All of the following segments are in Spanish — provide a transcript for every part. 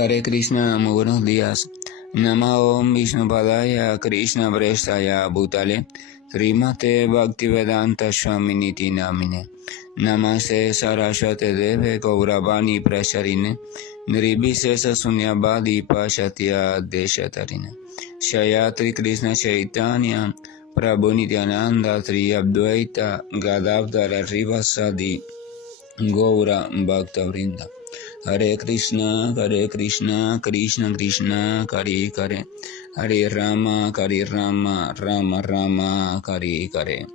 Hare Krishna, muy buenos días. Nama Om Vishnupadaya Krishna Prestaya Bhutale Srimate Bhaktivedanta Swaminiti Namine Namaste Saraswate Deve Gauravani Prasharine Nirvishesha Sunyavadi Pashatya Deshatarine Shayatri Krishna Chaitanya Prabhu Nityananda Tri Advaita Gadavdara Rivasadi Gaura Bhaktavrinda. Hare Krishna, Krishna Krishna, Hare Hare, Hare Rama, Rama Rama, Hare Hare.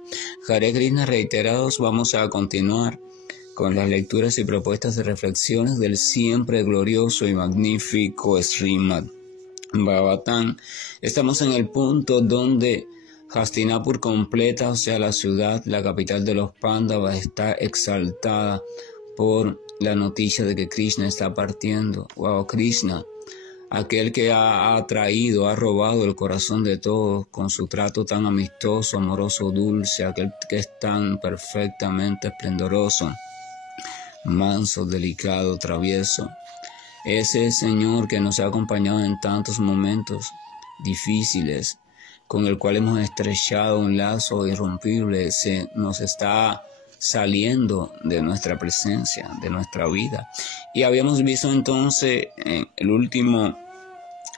Hare Krishna reiterados, vamos a continuar con las lecturas y propuestas de reflexiones del siempre glorioso y magnífico Srimad Bhagavatam. Estamos en el punto donde Hastinapur completa, o sea, la ciudad, la capital de los Pándavas, está exaltada por la noticia de que Krishna está partiendo. Wow, Krishna, aquel que ha atraído, ha robado el corazón de todos con su trato tan amistoso, amoroso, dulce, aquel que es tan perfectamente esplendoroso, manso, delicado, travieso. Ese Señor que nos ha acompañado en tantos momentos difíciles, con el cual hemos estrechado un lazo irrompible, se nos está saliendo de nuestra presencia, de nuestra vida. Y habíamos visto entonces en el último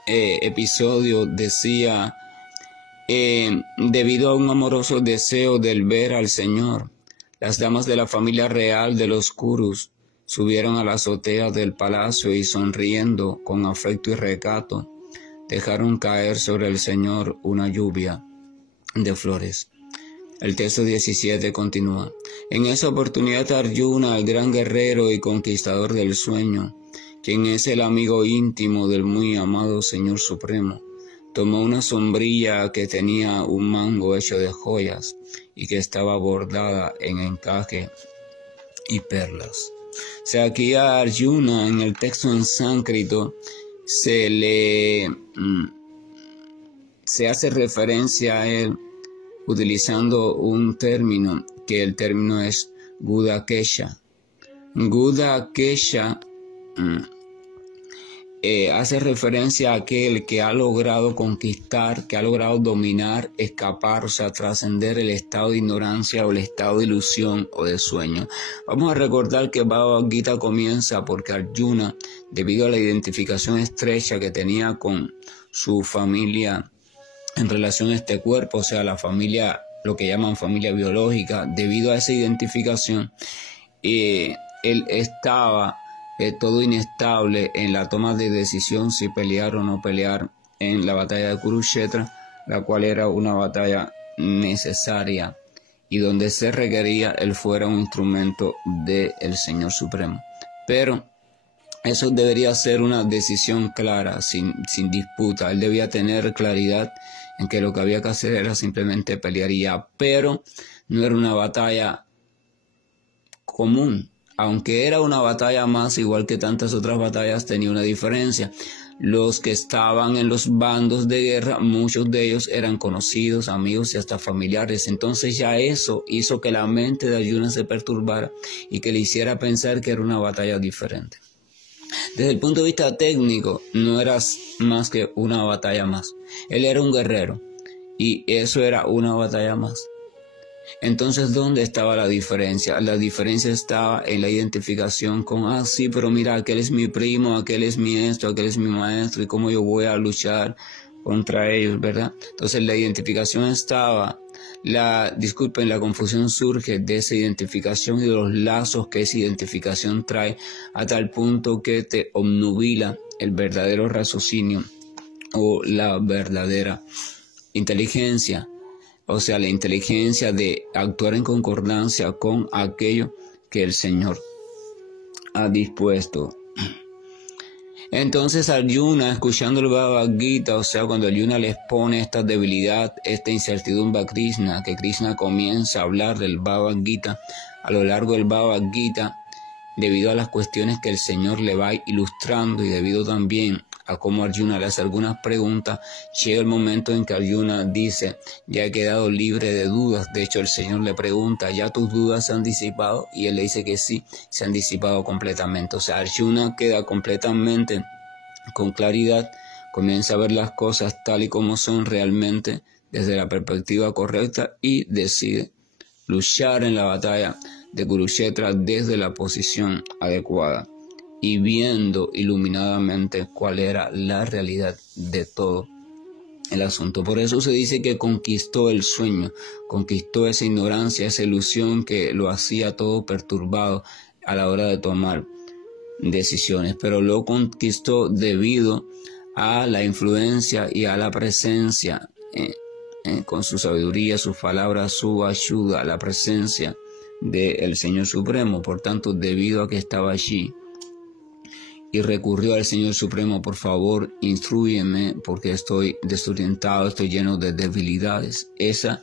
episodio, decía, debido a un amoroso deseo del ver al Señor, las damas de la familia real de los Kurus subieron a la azotea del palacio y, sonriendo con afecto y recato, dejaron caer sobre el Señor una lluvia de flores. El texto 17 continúa. En esa oportunidad Arjuna, el gran guerrero y conquistador del sueño, quien es el amigo íntimo del muy amado Señor Supremo, tomó una sombrilla que tenía un mango hecho de joyas y que estaba bordada en encaje y perlas. O sea, aquí a Arjuna, en el texto en sánscrito, se hace referencia a él utilizando un término, que el término es Gudakesha. Gudakesha hace referencia a aquel que ha logrado conquistar, que ha logrado dominar, escapar, o sea, trascender el estado de ignorancia o el estado de ilusión o de sueño. Vamos a recordar que Bhagavad Gita comienza porque Arjuna, debido a la identificación estrecha que tenía con su familia en relación a este cuerpo, o sea, la familia, lo que llaman familia biológica, debido a esa identificación, él estaba todo inestable en la toma de decisión si pelear o no pelear en la batalla de Kurukshetra, la cual era una batalla necesaria y donde se requería él fuera un instrumento del Señor Supremo. Pero eso debería ser una decisión clara, sin disputa. Él debía tener claridad en que lo que había que hacer era simplemente pelear y ya, pero no era una batalla común. Aunque era una batalla más, igual que tantas otras batallas, tenía una diferencia. Los que estaban en los bandos de guerra, muchos de ellos eran conocidos, amigos y hasta familiares. Entonces ya eso hizo que la mente de Arjuna se perturbara y que le hiciera pensar que era una batalla diferente. Desde el punto de vista técnico, no era más que una batalla más. Él era un guerrero y eso era una batalla más. Entonces, ¿dónde estaba la diferencia? La diferencia estaba en la identificación con, sí, pero mira, aquel es mi primo, aquel es mi esto, aquel es mi maestro, y cómo yo voy a luchar contra ellos, ¿verdad? Entonces, la identificación estaba, la confusión surge de esa identificación y de los lazos que esa identificación trae, a tal punto que te obnubila el verdadero raciocinio o la verdadera inteligencia. O sea, la inteligencia de actuar en concordancia con aquello que el Señor ha dispuesto. Entonces Arjuna, escuchando el Bhagavad Gita, o sea, cuando Arjuna le expone esta debilidad, esta incertidumbre a Krishna, que Krishna comienza a hablar del Bhagavad Gita, a lo largo del Bhagavad Gita, debido a las cuestiones que el Señor le va ilustrando y debido también a cómo Arjuna le hace algunas preguntas, llega el momento en que Arjuna dice, ya he quedado libre de dudas. De hecho, el Señor le pregunta, ¿ya tus dudas se han disipado? Y él le dice que sí, se han disipado completamente. O sea, Arjuna queda completamente con claridad, comienza a ver las cosas tal y como son realmente desde la perspectiva correcta y decide luchar en la batalla de Kurukshetra desde la posición adecuada y viendo iluminadamente cuál era la realidad de todo el asunto. Por eso se dice que conquistó el sueño, conquistó esa ignorancia, esa ilusión que lo hacía todo perturbado a la hora de tomar decisiones, pero lo conquistó debido a la influencia y a la presencia con su sabiduría, sus palabras, su ayuda, la presencia del Señor Supremo. Por tanto, debido a que estaba allí y recurrió al Señor Supremo, por favor, instrúyeme porque estoy desorientado, estoy lleno de debilidades. Ese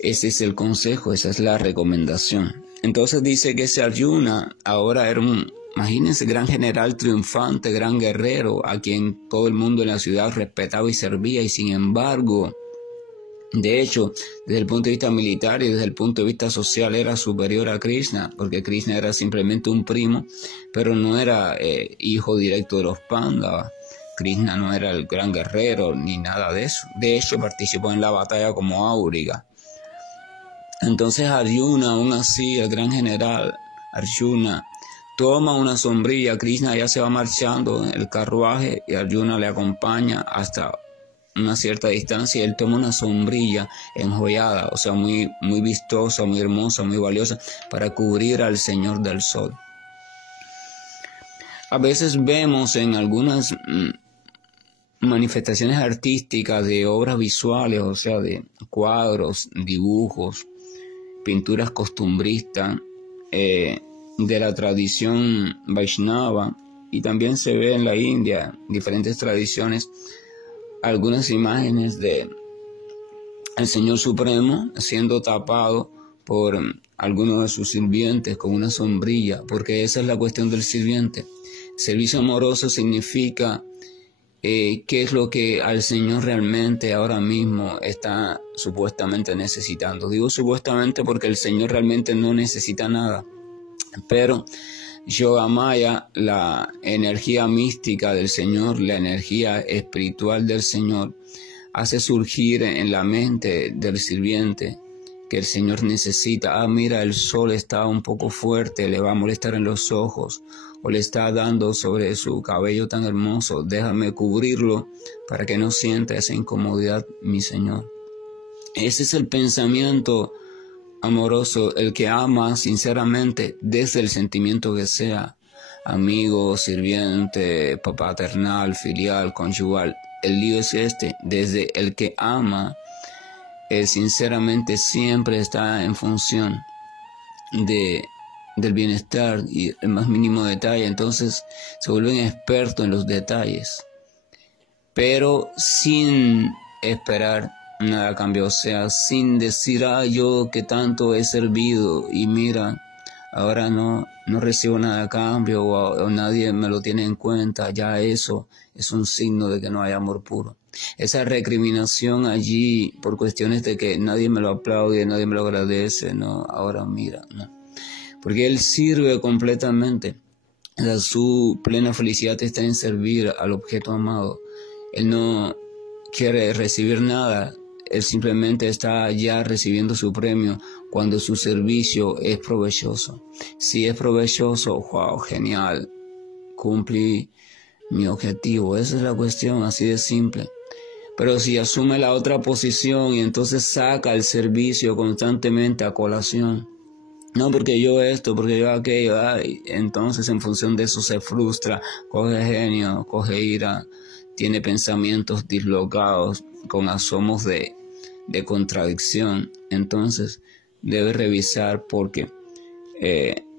es el consejo, esa es la recomendación. Entonces dice que ese Arjuna ahora era imagínense, gran general triunfante, gran guerrero, a quien todo el mundo en la ciudad respetaba y servía, y sin embargo, de hecho, desde el punto de vista militar y desde el punto de vista social era superior a Krishna, porque Krishna era simplemente un primo, pero no era hijo directo de los Pándavas. Krishna no era el gran guerrero ni nada de eso. De hecho, participó en la batalla como Auriga. Entonces Arjuna, aún así, el gran general Arjuna, toma una sombrilla. Krishna ya se va marchando en el carruaje y Arjuna le acompaña hasta una cierta distancia y él toma una sombrilla enjollada, o sea, muy vistosa, muy hermosa, muy valiosa, para cubrir al Señor del Sol. A veces vemos en algunas manifestaciones artísticas de obras visuales, o sea, de cuadros, dibujos, pinturas costumbristas, de la tradición Vaishnava, y también se ve en la India, diferentes tradiciones, algunas imágenes de el Señor Supremo siendo tapado por algunos de sus sirvientes con una sombrilla, porque esa es la cuestión del sirviente. Servicio amoroso significa qué es lo que al Señor realmente ahora mismo está supuestamente necesitando. Digo supuestamente porque el Señor realmente no necesita nada, pero Yogamaya, la energía mística del Señor, la energía espiritual del Señor, hace surgir en la mente del sirviente que el Señor necesita. Mira, el sol está un poco fuerte, le va a molestar en los ojos, o le está dando sobre su cabello tan hermoso, déjame cubrirlo para que no sienta esa incomodidad, mi Señor. Ese es el pensamiento amoroso, el que ama sinceramente desde el sentimiento que sea, amigo, sirviente, paternal, filial, conyugal. El lío es desde el que ama, sinceramente siempre está en función del bienestar y el más mínimo detalle. Entonces se vuelven expertos en los detalles, pero sin esperar nada a cambio, o sea, sin decir, yo que tanto he servido y mira, ahora no recibo nada a cambio o nadie me lo tiene en cuenta. Ya eso es un signo de que no hay amor puro. Esa recriminación allí por cuestiones de que nadie me lo aplaude, nadie me lo agradece, no, ahora mira, no. Porque él sirve completamente. Su plena felicidad está en servir al objeto amado. Él no quiere recibir nada. Él simplemente está ya recibiendo su premio cuando su servicio es provechoso. Si es provechoso, wow, genial, cumplí mi objetivo. Esa es la cuestión, así de simple. Pero si asume la otra posición y entonces saca el servicio constantemente a colación, no porque yo esto, porque yo aquello, entonces en función de eso se frustra, coge genio, coge ira, tiene pensamientos dislocados con asomos de contradicción. Entonces debe revisar porque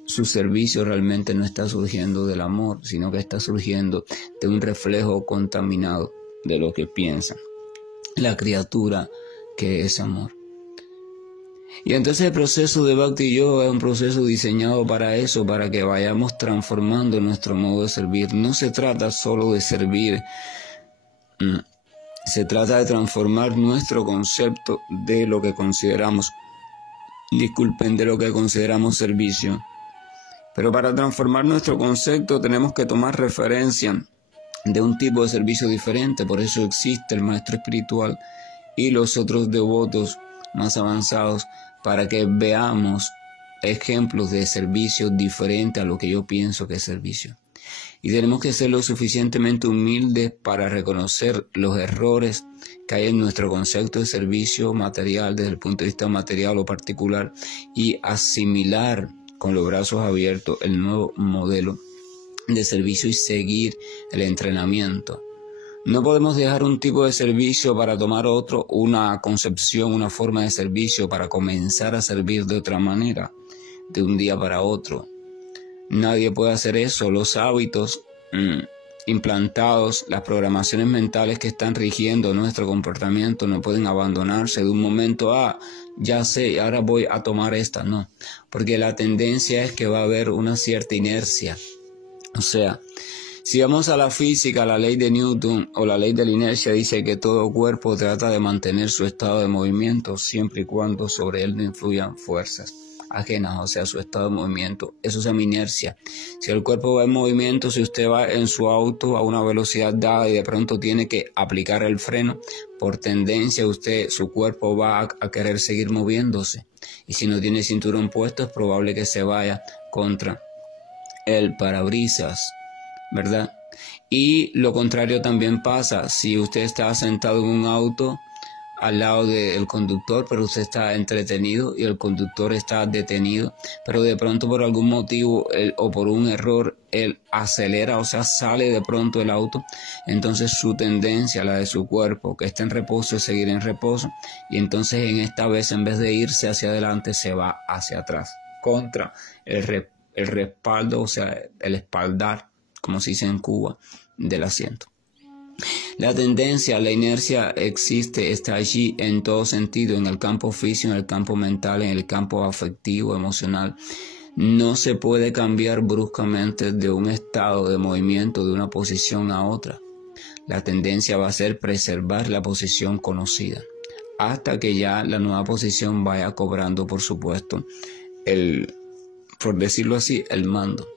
su servicio realmente no está surgiendo del amor, sino que está surgiendo de un reflejo contaminado de lo que piensa la criatura, que es amor. Y entonces el proceso de Bhakti Yoga es un proceso diseñado para eso, para que vayamos transformando nuestro modo de servir. No se trata solo de servir, se trata de transformar nuestro concepto de lo que consideramos, de lo que consideramos servicio. Pero para transformar nuestro concepto tenemos que tomar referencia de un tipo de servicio diferente. Por eso existe el maestro espiritual y los otros devotos más avanzados, para que veamos ejemplos de servicio diferente a lo que yo pienso que es servicio. Y tenemos que ser lo suficientemente humildes para reconocer los errores que hay en nuestro concepto de servicio material desde el punto de vista material o particular, y asimilar con los brazos abiertos el nuevo modelo de servicio y seguir el entrenamiento. No podemos dejar un tipo de servicio para tomar otro, una concepción, una forma de servicio para comenzar a servir de otra manera, de un día para otro. Nadie puede hacer eso. Los hábitos implantados, las programaciones mentales que están rigiendo nuestro comportamiento no pueden abandonarse de un momento a, ya sé, ahora voy a tomar esta. No, porque la tendencia es que va a haber una cierta inercia. O sea, si vamos a la física, la ley de Newton o la ley de la inercia dice que todo cuerpo trata de mantener su estado de movimiento siempre y cuando sobre él no influyan fuerzas ajenas, o sea, su estado de movimiento. Eso se llama inercia. Si el cuerpo va en movimiento, si usted va en su auto a una velocidad dada y de pronto tiene que aplicar el freno, por tendencia su cuerpo va a querer seguir moviéndose. Y si no tiene cinturón puesto, es probable que se vaya contra el parabrisas, ¿verdad? Y lo contrario también pasa. Si usted está sentado en un auto al lado del conductor, pero usted está entretenido y el conductor está detenido, pero de pronto por algún motivo o por un error él acelera, o sea, sale de pronto el auto, entonces su tendencia, la de su cuerpo que está en reposo, es seguir en reposo, y entonces en esta vez, en vez de irse hacia adelante, se va hacia atrás contra el respaldo, o sea, el espaldar, como se dice en Cuba, del asiento. La tendencia, la inercia existe, está allí en todo sentido, en el campo físico, en el campo mental, en el campo afectivo, emocional. No se puede cambiar bruscamente de un estado de movimiento, de una posición a otra. La tendencia va a ser preservar la posición conocida, hasta que ya la nueva posición vaya cobrando, por supuesto, por decirlo así, el mando.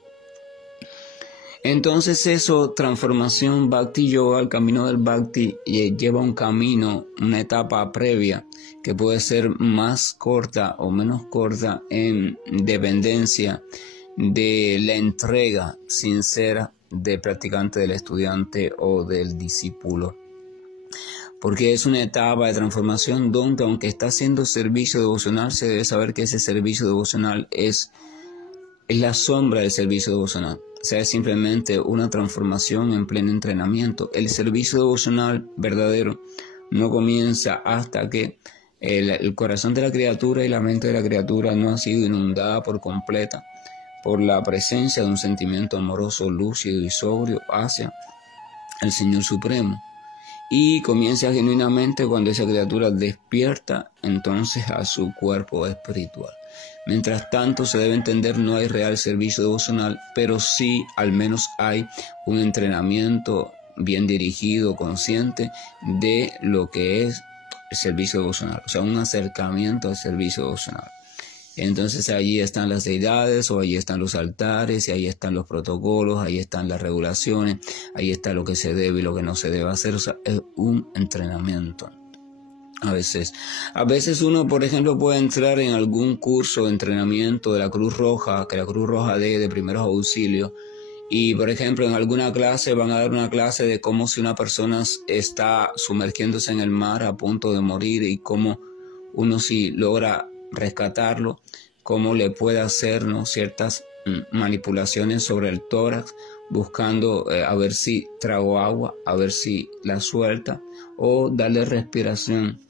Entonces eso, transformación Bhakti Yoga, el camino del Bhakti, lleva un camino, una etapa previa que puede ser más corta o menos corta en dependencia de la entrega sincera del practicante, del estudiante o del discípulo. Porque es una etapa de transformación donde, aunque está haciendo servicio devocional, se debe saber que ese servicio devocional es la sombra del servicio devocional. O sea, es simplemente una transformación en pleno entrenamiento. El servicio devocional verdadero no comienza hasta que el corazón de la criatura y la mente de la criatura no ha sido inundada por completa por la presencia de un sentimiento amoroso, lúcido y sobrio hacia el Señor Supremo. Y comienza genuinamente cuando esa criatura despierta entonces a su cuerpo espiritual. Mientras tanto, se debe entender, no hay real servicio devocional, pero sí al menos hay un entrenamiento bien dirigido, consciente de lo que es el servicio devocional, o sea, un acercamiento al servicio devocional. Entonces allí están las deidades, o allí están los altares, y ahí están los protocolos, ahí están las regulaciones, ahí está lo que se debe y lo que no se debe hacer. O sea, es un entrenamiento. A veces uno, por ejemplo, puede entrar en algún curso de entrenamiento de la Cruz Roja, que la Cruz Roja dé de primeros auxilios, y por ejemplo en alguna clase van a dar una clase de cómo si una persona está sumergiéndose en el mar a punto de morir, y cómo uno, si logra rescatarlo, cómo le puede hacer, ¿no?, ciertas manipulaciones sobre el tórax, buscando a ver si trago agua, a ver si la suelta, o darle respiración,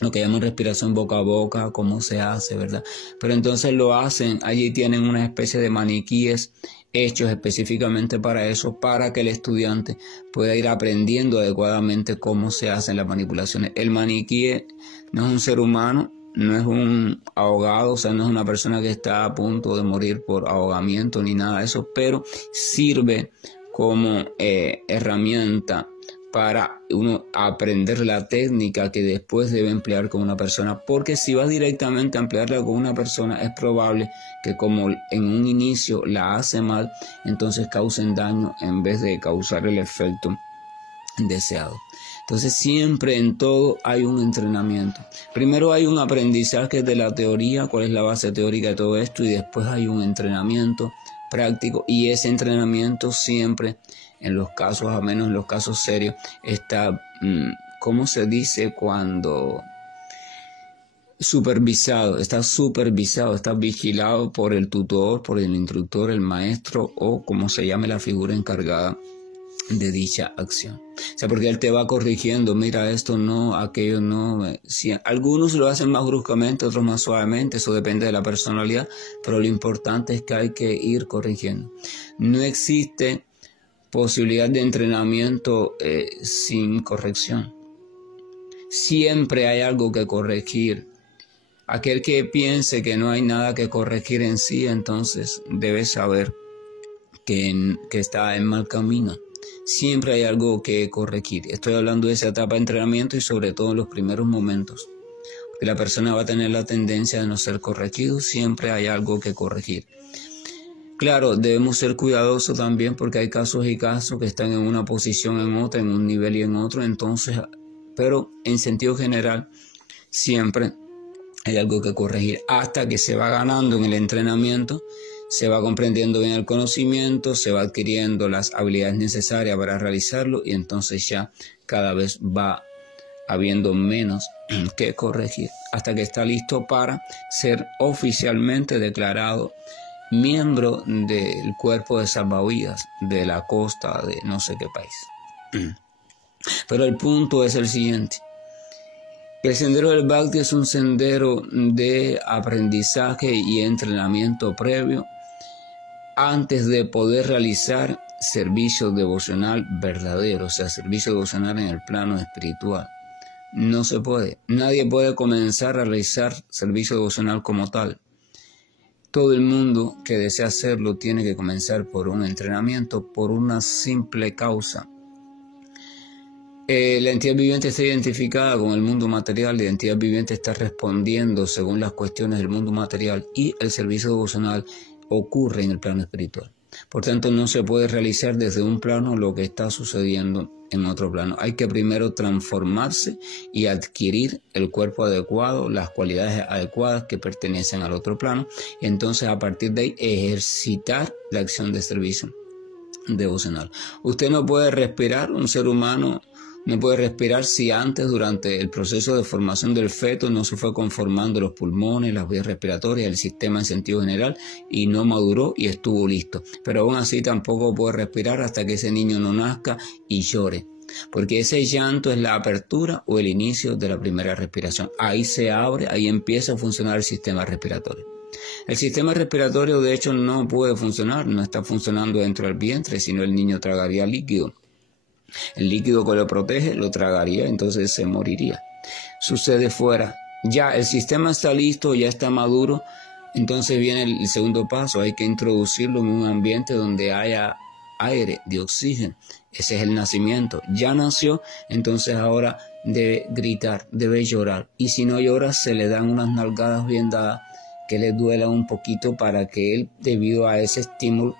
lo que llaman respiración boca a boca, cómo se hace, ¿verdad? Pero entonces lo hacen, allí tienen una especie de maniquíes hechos específicamente para eso, para que el estudiante pueda ir aprendiendo adecuadamente cómo se hacen las manipulaciones. El maniquí no es un ser humano, no es un ahogado, o sea, no es una persona que está a punto de morir por ahogamiento ni nada de eso, pero sirve como herramienta para uno aprender la técnica que después debe emplear con una persona, porque si va directamente a emplearla con una persona es probable que como en un inicio la hace mal, entonces causen daño en vez de causar el efecto deseado. Entonces siempre en todo hay un entrenamiento. Primero hay un aprendizaje de la teoría, cuál es la base teórica de todo esto, y después hay un entrenamiento práctico, y ese entrenamiento siempre en los casos, a menos en los casos serios, está, ¿cómo se dice cuando? Supervisado, está vigilado por el tutor, por el instructor, el maestro o como se llame la figura encargada de dicha acción. O sea, porque él te va corrigiendo, mira, esto no, aquello no. Si algunos lo hacen más bruscamente, otros más suavemente, eso depende de la personalidad, pero lo importante es que hay que ir corrigiendo. No existe posibilidad de entrenamiento sin corrección. Siempre hay algo que corregir. Aquel que piense que no hay nada que corregir en sí, entonces debe saber que está en mal camino. Siempre hay algo que corregir. Estoy hablando de esa etapa de entrenamiento y sobre todo en los primeros momentos. Porque la persona va a tener la tendencia de no ser corregido, siempre hay algo que corregir. Claro, debemos ser cuidadosos también porque hay casos y casos que están en una posición, en otra, en un nivel y en otro, entonces, pero en sentido general, siempre hay algo que corregir hasta que se va ganando en el entrenamiento, se va comprendiendo bien el conocimiento, se va adquiriendo las habilidades necesarias para realizarlo y entonces ya cada vez va habiendo menos que corregir hasta que está listo para ser oficialmente declarado miembro del cuerpo de salvavidas de la costa de no sé qué país. Pero el punto es el siguiente. El sendero del Bhakti es un sendero de aprendizaje y entrenamiento previo antes de poder realizar servicio devocional verdadero, o sea, servicio devocional en el plano espiritual. No se puede. Nadie puede comenzar a realizar servicio devocional como tal. Todo el mundo que desea hacerlo tiene que comenzar por un entrenamiento, por una simple causa. La entidad viviente está identificada con el mundo material, la entidad viviente está respondiendo según las cuestiones del mundo material y el servicio devocional ocurre en el plano espiritual. Por tanto, no se puede realizar desde un plano lo que está sucediendo en otro plano. Hay que primero transformarse y adquirir el cuerpo adecuado, las cualidades adecuadas que pertenecen al otro plano, y entonces a partir de ahí ejercitar la acción de servicio devocional. Usted no puede respirar, un ser humano no puede respirar si antes, durante el proceso de formación del feto, no se fue conformando los pulmones, las vías respiratorias, el sistema en sentido general, y no maduró y estuvo listo. Pero aún así tampoco puede respirar hasta que ese niño no nazca y llore. Porque ese llanto es la apertura o el inicio de la primera respiración. Ahí se abre, ahí empieza a funcionar el sistema respiratorio. El sistema respiratorio de hecho no puede funcionar, no está funcionando dentro del vientre, sino el niño tragaría líquido. El líquido que lo protege lo tragaría, entonces se moriría. Sucede fuera. Ya el sistema está listo, ya está maduro, entonces viene el segundo paso. Hay que introducirlo en un ambiente donde haya aire, de oxígeno. Ese es el nacimiento. Ya nació, entonces ahora debe gritar, debe llorar. Y si no llora, se le dan unas nalgadas bien dadas que le duela un poquito para que él, debido a ese estímulo,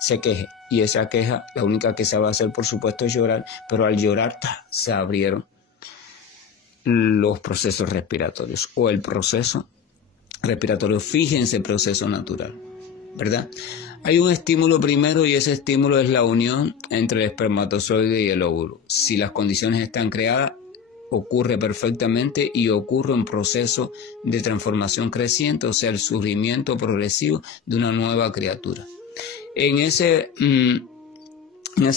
se queje. Y esa queja, la única que se va a hacer, por supuesto, es llorar, pero al llorar se abrieron los procesos respiratorios o el proceso respiratorio. Fíjense, proceso natural, ¿verdad? Hay un estímulo primero y ese estímulo es la unión entre el espermatozoide y el óvulo. Si las condiciones están creadas, ocurre perfectamente y ocurre un proceso de transformación creciente, o sea, el surgimiento progresivo de una nueva criatura. En esa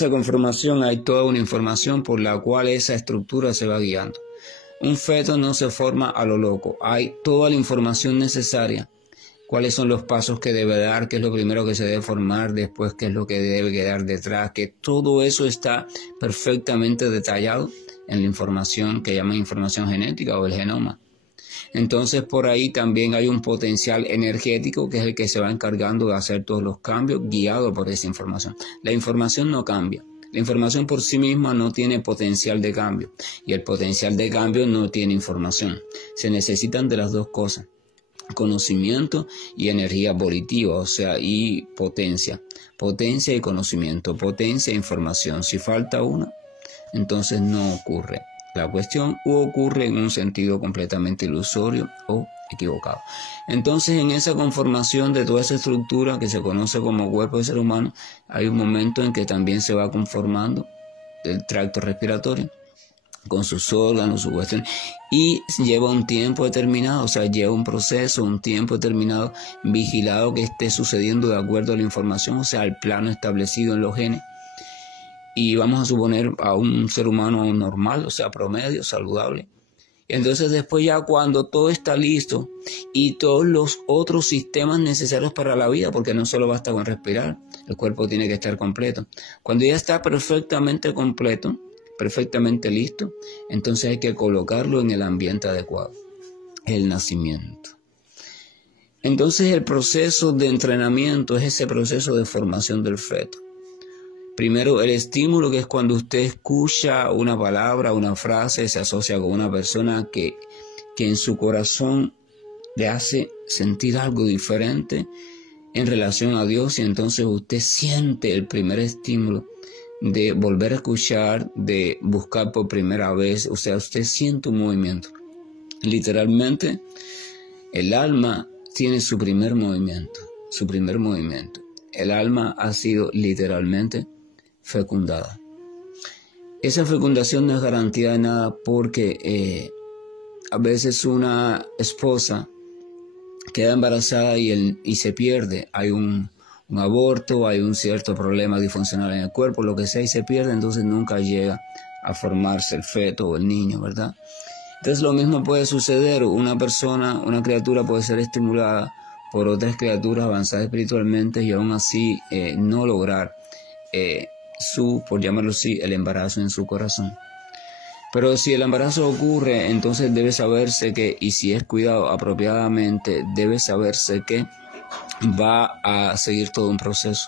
conformación hay toda una información por la cual esa estructura se va guiando. Un feto no se forma a lo loco, hay toda la información necesaria. Cuáles son los pasos que debe dar, qué es lo primero que se debe formar, después qué es lo que debe quedar detrás, que todo eso está perfectamente detallado en la información que llaman información genética o el genoma. Entonces por ahí también hay un potencial energético que es el que se va encargando de hacer todos los cambios guiado por esa información. La información no cambia, La información por sí misma no tiene potencial de cambio y el potencial de cambio no tiene información. Se necesitan de las dos cosas, conocimiento y energía volitiva, o sea, y potencia y conocimiento, potencia e información. Si falta una, entonces no ocurre la cuestión o ocurre en un sentido completamente ilusorio o equivocado. Entonces, en esa conformación de toda esa estructura que se conoce como cuerpo del ser humano, hay un momento en que también se va conformando el tracto respiratorio con sus órganos, su cuestión, y lleva un tiempo determinado, o sea, lleva un proceso, un tiempo determinado, vigilado que esté sucediendo de acuerdo a la información, o sea, al plano establecido en los genes. Y vamos a suponer a un ser humano normal, o sea, promedio, saludable. Entonces después ya cuando todo está listo y todos los otros sistemas necesarios para la vida, porque no solo basta con respirar, el cuerpo tiene que estar completo. Cuando ya está perfectamente completo, perfectamente listo, entonces hay que colocarlo en el ambiente adecuado, el nacimiento. Entonces el proceso de entrenamiento es ese proceso de formación del feto. Primero, el estímulo, que es cuando usted escucha una palabra, una frase, se asocia con una persona que en su corazón le hace sentir algo diferente en relación a Dios, y entonces usted siente el primer estímulo de volver a escuchar, de buscar por primera vez, o sea, usted siente un movimiento. Literalmente, el alma tiene su primer movimiento. El alma ha sido literalmente fecundada. Esa fecundación no es garantía de nada porque a veces una esposa queda embarazada y se pierde. Hay un aborto, hay un cierto problema disfuncional en el cuerpo, lo que sea, y se pierde, entonces nunca llega a formarse el feto o el niño, ¿verdad? Entonces lo mismo puede suceder. Una persona, una criatura puede ser estimulada por otras criaturas avanzadas espiritualmente y aún así no lograr por llamarlo así, el embarazo en su corazón. Pero si el embarazo ocurre, entonces debe saberse que, y si es cuidado apropiadamente, debe saberse que va a seguir todo un proceso.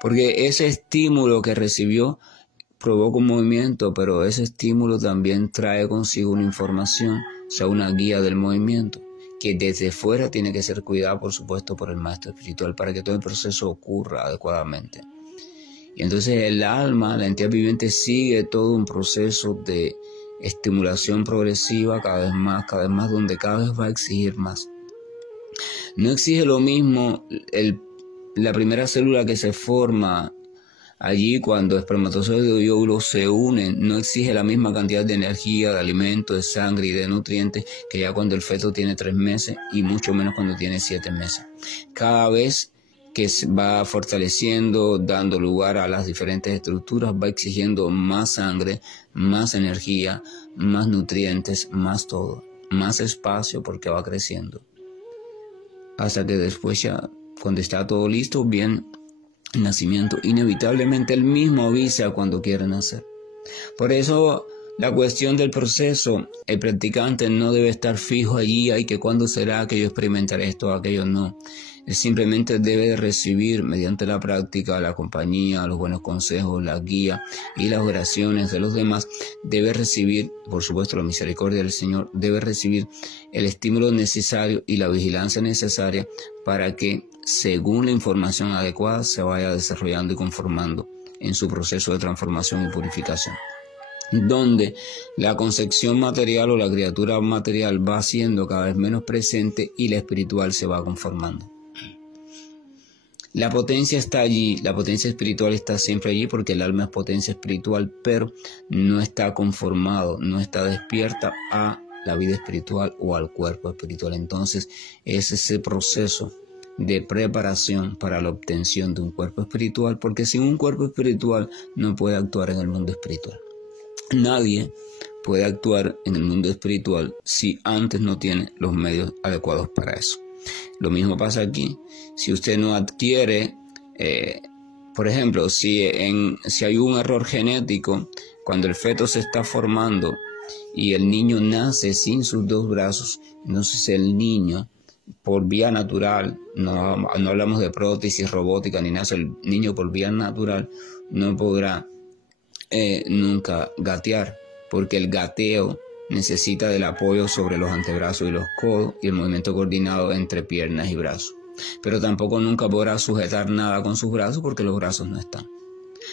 Porque ese estímulo que recibió provoca un movimiento, pero ese estímulo también trae consigo una información, o sea, una guía del movimiento, que desde fuera tiene que ser cuidada, por supuesto, por el maestro espiritual para que todo el proceso ocurra adecuadamente. Y entonces el alma, la entidad viviente, sigue todo un proceso de estimulación progresiva cada vez más, donde cada vez va a exigir más. No exige lo mismo la primera célula que se forma allí cuando espermatozoide y óvulo se unen, no exige la misma cantidad de energía, de alimento, de sangre y de nutrientes que ya cuando el feto tiene 3 meses y mucho menos cuando tiene 7 meses. Cada vez que se va fortaleciendo, dando lugar a las diferentes estructuras, va exigiendo más sangre, más energía, más nutrientes, más todo, más espacio, porque va creciendo. Hasta que después ya, cuando está todo listo, viene el nacimiento. Inevitablemente él mismo avisa cuando quiere nacer. Por eso la cuestión del proceso, el practicante no debe estar fijo allí, ay, que cuándo será que yo experimentaré esto o aquello, no. Él simplemente debe recibir mediante la práctica, la compañía, los buenos consejos, la guía y las oraciones de los demás. Debe recibir, por supuesto, la misericordia del Señor, debe recibir el estímulo necesario y la vigilancia necesaria para que, según la información adecuada, se vaya desarrollando y conformando en su proceso de transformación y purificación, donde la concepción material o la criatura material va siendo cada vez menos presente y la espiritual se va conformando. La potencia está allí, la potencia espiritual está siempre allí porque el alma es potencia espiritual, pero no está conformado, no está despierta a la vida espiritual o al cuerpo espiritual. Entonces es ese proceso de preparación para la obtención de un cuerpo espiritual, porque sin un cuerpo espiritual no puede actuar en el mundo espiritual. Nadie puede actuar en el mundo espiritual si antes no tiene los medios adecuados para eso. Lo mismo pasa aquí. Si usted no adquiere, por ejemplo, si hay un error genético, cuando el feto se está formando y el niño nace sin sus 2 brazos, entonces el niño, por vía natural, no hablamos de prótesis robótica ni nada, el niño por vía natural no podrá nunca gatear, porque el gateo necesita del apoyo sobre los antebrazos y los codos y el movimiento coordinado entre piernas y brazos. Pero tampoco nunca podrá sujetar nada con sus brazos porque los brazos no están.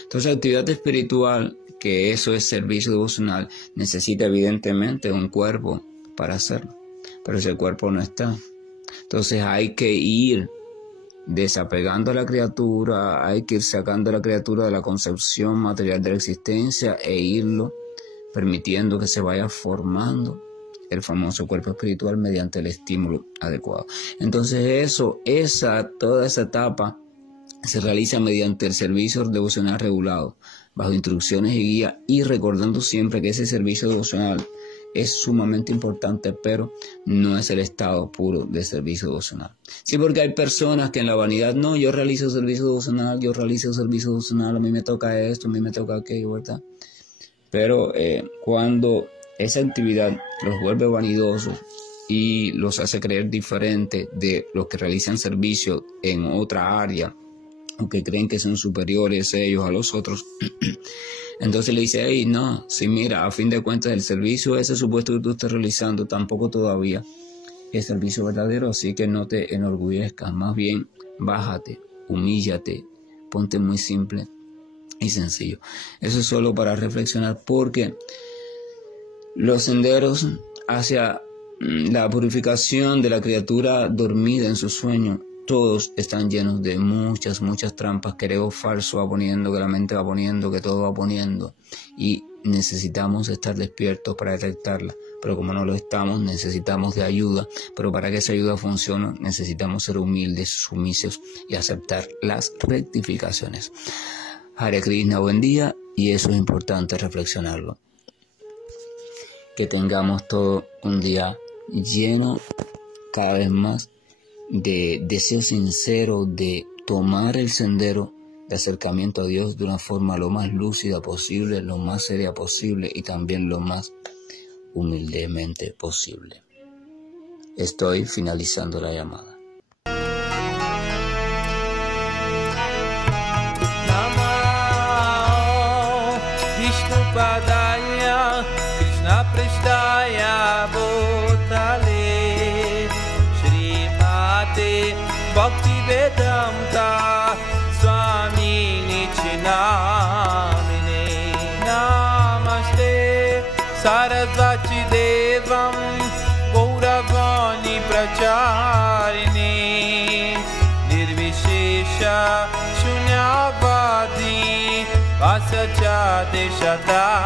Entonces, actividad espiritual, que eso es servicio devocional, necesita evidentemente un cuerpo para hacerlo, pero ese cuerpo no está. Entonces hay que ir desapegando a la criatura, hay que ir sacando a la criatura de la concepción material de la existencia e irlo permitiendo que se vaya formando el famoso cuerpo espiritual mediante el estímulo adecuado. Entonces toda esa etapa se realiza mediante el servicio devocional regulado, bajo instrucciones y guía, y recordando siempre que ese servicio devocional es sumamente importante, pero no es el estado puro de servicio devocional. Sí, porque hay personas que en la vanidad, no, yo realizo servicio devocional, a mí me toca esto, a mí me toca aquello, ¿verdad? Pero cuando esa actividad los vuelve vanidosos y los hace creer diferente de los que realizan servicio en otra área, o que creen que son superiores ellos a los otros, entonces le dice, hey, no, sí, mira, a fin de cuentas el servicio ese supuesto que tú estás realizando tampoco todavía es servicio verdadero, así que no te enorgullezcas, más bien bájate, humíllate, ponte muy simple y sencillo. Eso es solo para reflexionar, porque los senderos hacia la purificación de la criatura dormida en su sueño, todos están llenos de muchas trampas que el ego falso va poniendo, que la mente va poniendo, que todo va poniendo, y necesitamos estar despiertos para detectarla. Pero como no lo estamos, necesitamos de ayuda, pero para que esa ayuda funcione necesitamos ser humildes, sumisos y aceptar las rectificaciones. Hare Krishna, buen día, y eso es importante reflexionarlo. Que tengamos todo un día lleno cada vez más de deseo sincero de tomar el sendero de acercamiento a Dios de una forma lo más lúcida posible, lo más seria posible y también lo más humildemente posible. Estoy finalizando la llamada. Namo Vishnupadaya Krishna Prasthaya Bhutale Srimate Bhaktivedanta Swami Nichinamine Namaste Sarasvati Devam Gauravani Pracharini Nirvishesha Shunyavadi Vasachate Shatarini